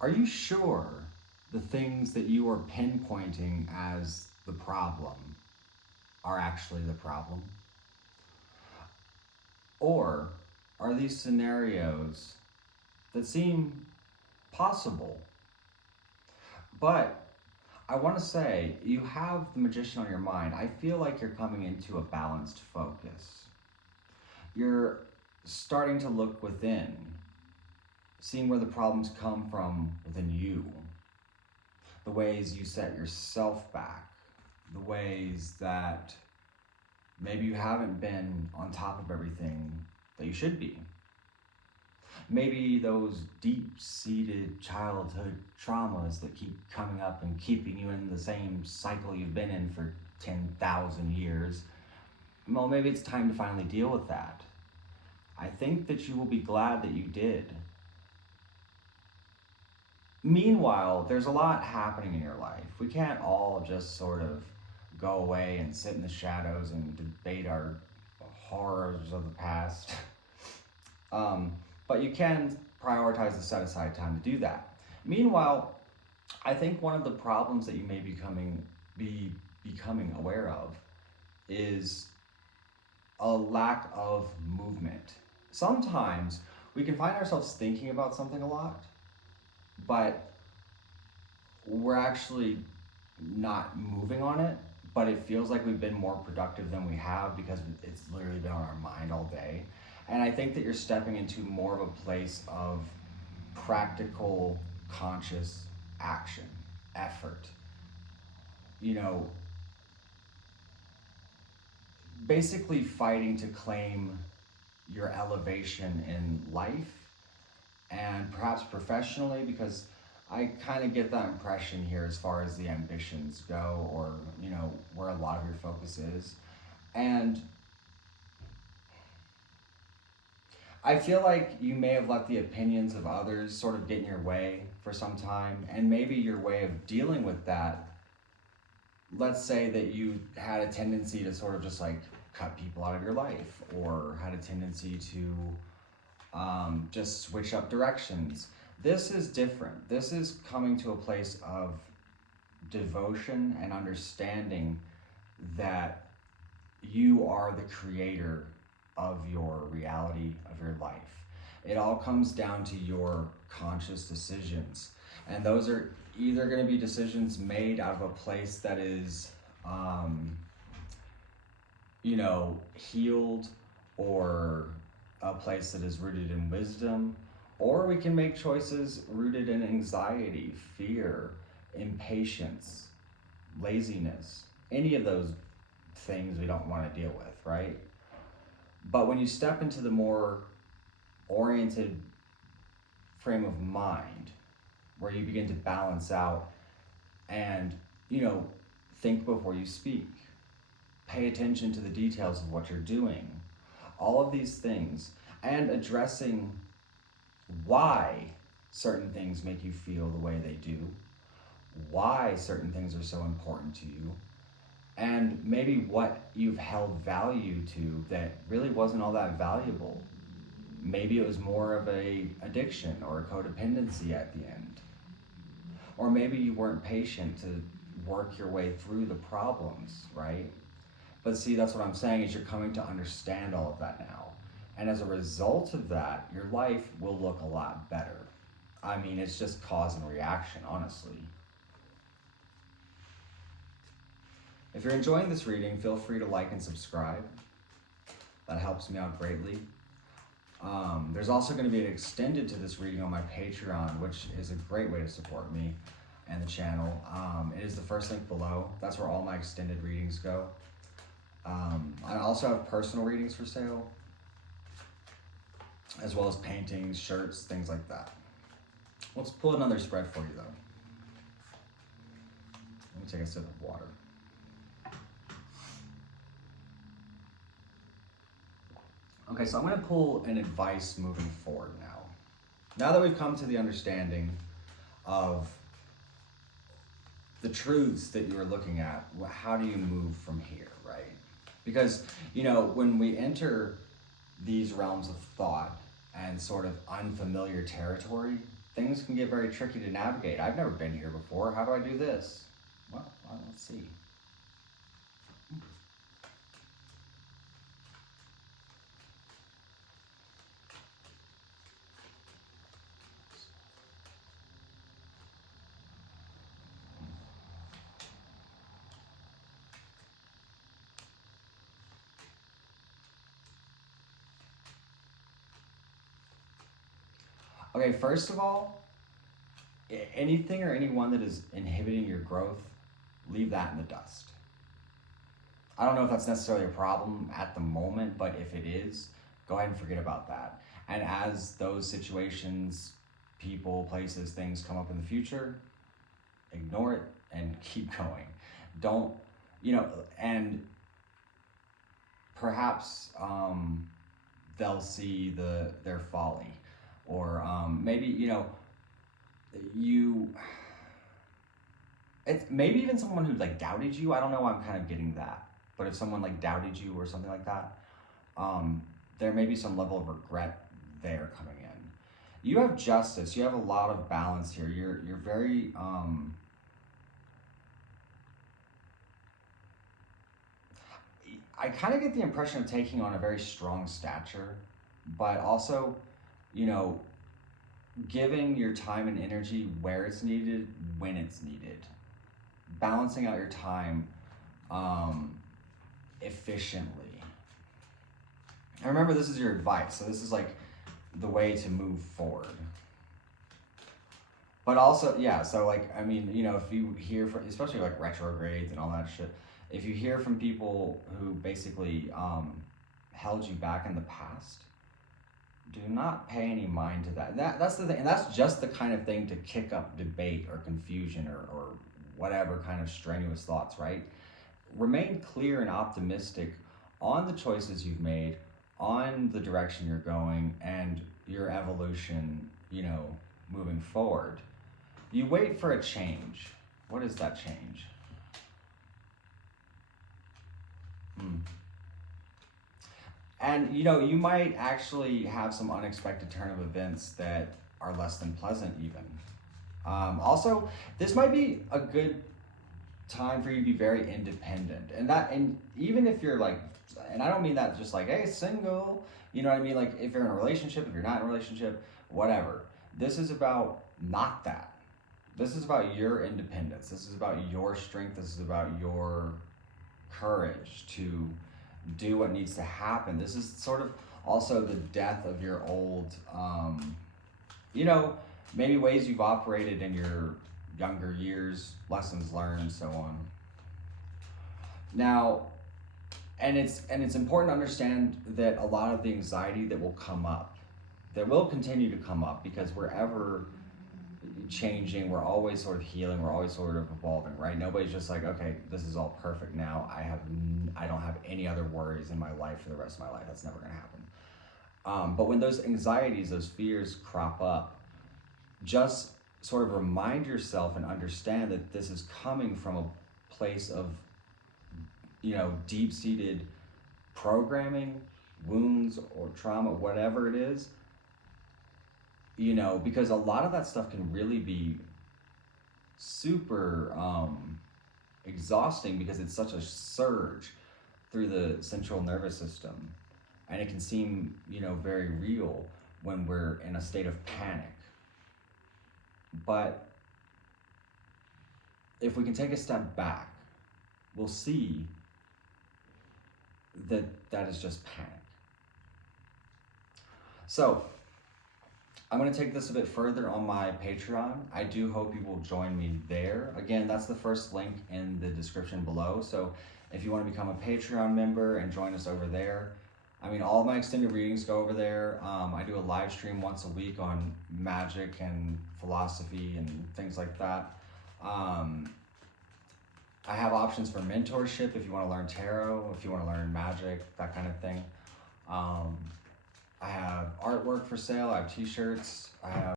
Are you sure the things that you are pinpointing as the problem are actually the problem? Or are these scenarios that seem possible? But I want to say, you have the Magician on your mind. I feel like you're coming into a balanced focus. You're starting to look within, seeing where the problems come from within you, the ways you set yourself back, the ways that maybe you haven't been on top of everything that you should be. Maybe those deep-seated childhood traumas that keep coming up and keeping you in the same cycle you've been in for 10,000 years. Well, maybe it's time to finally deal with that. I think that you will be glad that you did. Meanwhile, there's a lot happening in your life. We can't all just sort of go away and sit in the shadows and debate our horrors of the past. But you can prioritize and set aside time to do that. Meanwhile, I think one of the problems that you may be becoming aware of is a lack of movement. Sometimes we can find ourselves thinking about something a lot, but we're actually not moving on it, but it feels like we've been more productive than we have because it's literally been on our mind all day. And I think that you're stepping into more of a place of practical, conscious action, effort. You know, basically fighting to claim your elevation in life and perhaps professionally, because I kind of get that impression here as far as the ambitions go, or, you know, where a lot of your focus is. And I feel like you may have let the opinions of others sort of get in your way for some time, and maybe your way of dealing with that, let's say that you had a tendency to sort of just like cut people out of your life, or had a tendency to just switch up directions. This is different. This is coming to a place of devotion and understanding that you are the creator of your reality, of your life. It all comes down to your conscious decisions. And those are either going to be decisions made out of a place that is, you know, healed, or a place that is rooted in wisdom, or we can make choices rooted in anxiety, fear, impatience, laziness, any of those things we don't want to deal with, right? But when you step into the more oriented frame of mind, where you begin to balance out and, you know, think before you speak, pay attention to the details of what you're doing, all of these things, and addressing why certain things make you feel the way they do, why certain things are so important to you, and maybe what you've held value to that really wasn't all that valuable. Maybe it was more of a addiction or a codependency at the end. Or maybe you weren't patient to work your way through the problems, right? But see, that's what I'm saying, is you're coming to understand all of that now. And as a result of that, your life will look a lot better. I mean, it's just cause and reaction, honestly. If you're enjoying this reading, feel free to like and subscribe. That helps me out greatly. There's also going to be an extended to this reading on my Patreon, which is a great way to support me and the channel. It is the first link below. That's where all my extended readings go. I also have personal readings for sale, as well as paintings, shirts, things like that. Let's pull another spread for you, though. Let me take a sip of water. Okay, so I'm going to pull an advice moving forward now. Now that we've come to the understanding of the truths that you are looking at, how do you move from here, right? Because, you know, when we enter these realms of thought and sort of unfamiliar territory, things can get very tricky to navigate. I've never been here before. How do I do this? Well, let's see. Okay, first of all, anything or anyone that is inhibiting your growth, leave that in the dust. I don't know if that's necessarily a problem at the moment, but if it is, go ahead and forget about that. And as those situations, people, places, things come up in the future, ignore it and keep going. Don't, and perhaps they'll see their folly, or maybe, it's maybe even someone who like doubted you. I don't know why I'm kind of getting that. But if someone like doubted you or something like that, there may be some level of regret there coming in. You have justice. You have a lot of balance here. You're very I kind of get the impression of taking on a very strong stature, but also, giving your time and energy where it's needed, when it's needed, balancing out your time efficiently. And remember, this is your advice, so this is like the way to move forward. But also, yeah, so like, I mean, if you hear from, especially like retrogrades and all that shit, if you hear from people who basically held you back in the past, do not pay any mind to that. That's the thing, and that's just the kind of thing to kick up debate or confusion or whatever kind of strenuous thoughts, right? Remain clear and optimistic on the choices you've made, on the direction you're going, and your evolution, moving forward. You wait for a change. What is that change? And you might actually have some unexpected turn of events that are less than pleasant even. Also, this might be a good time for you to be very independent. And even if you're like, and I don't mean that just like, hey, single, you know what I mean? Like if you're in a relationship, if you're not in a relationship, whatever. This is about not that. This is about your independence. This is about your strength. This is about your courage to do what needs to happen. This is sort of also the death of your old, maybe ways you've operated in your younger years, lessons learned, so on. Now, and it's important to understand that a lot of the anxiety that will come up, that will continue to come up, because we're ever changing, we're always sort of healing, we're always sort of evolving, right? Nobody's just like, okay, this is all perfect now. I don't have any other worries in my life for the rest of my life. That's never going to happen. But when those anxieties, those fears crop up, just sort of remind yourself and understand that this is coming from a place of, deep-seated programming, wounds or trauma, whatever it is, because a lot of that stuff can really be super exhausting, because it's such a surge through the central nervous system, and it can seem, very real when we're in a state of panic. But if we can take a step back, we'll see that is just panic. So I'm going to take this a bit further on my Patreon. I do hope you will join me there. Again, that's the first link in the description below. So if you want to become a Patreon member and join us over there, I mean, all of my extended readings go over there. I do a live stream once a week on magic and philosophy and things like that. I have options for mentorship if you want to learn tarot, if you want to learn magic, that kind of thing. I have artwork for sale. I have t-shirts. I have